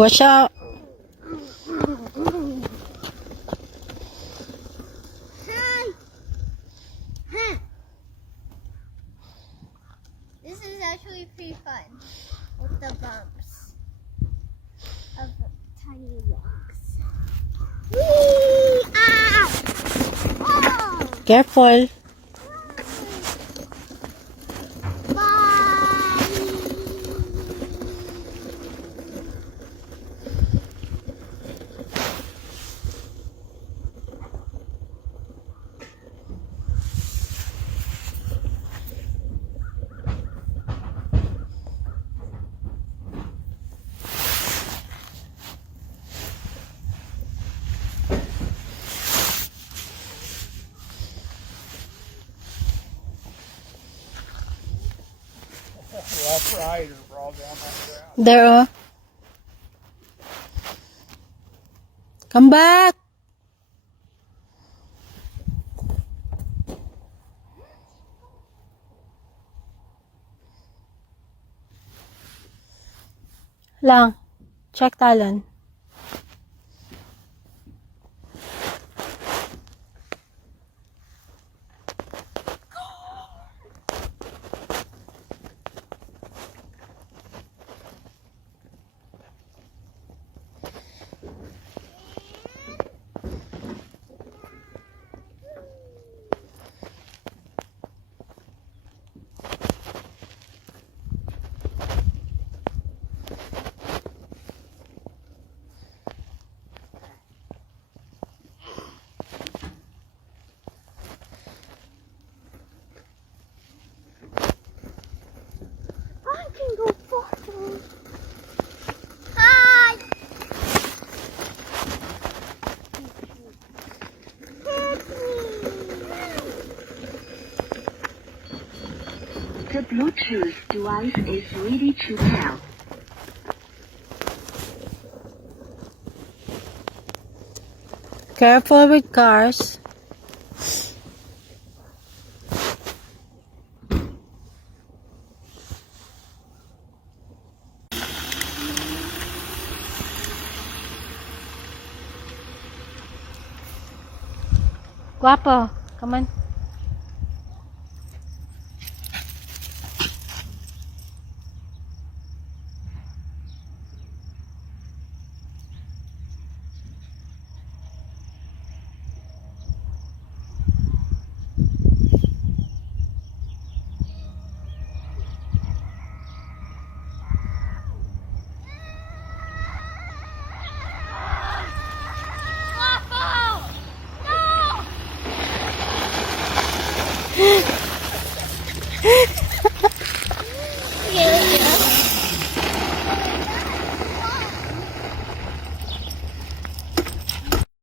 Watch out. This is actually pretty fun with the bumps of tiny rocks. Whee! Ow! Oh! Careful. Rough Rider all down that ground. There, oh. Come back. Lang. Check talon. I can go farther. Hi. The Bluetooth device is ready to pair. Careful with cars. Guapo, come on.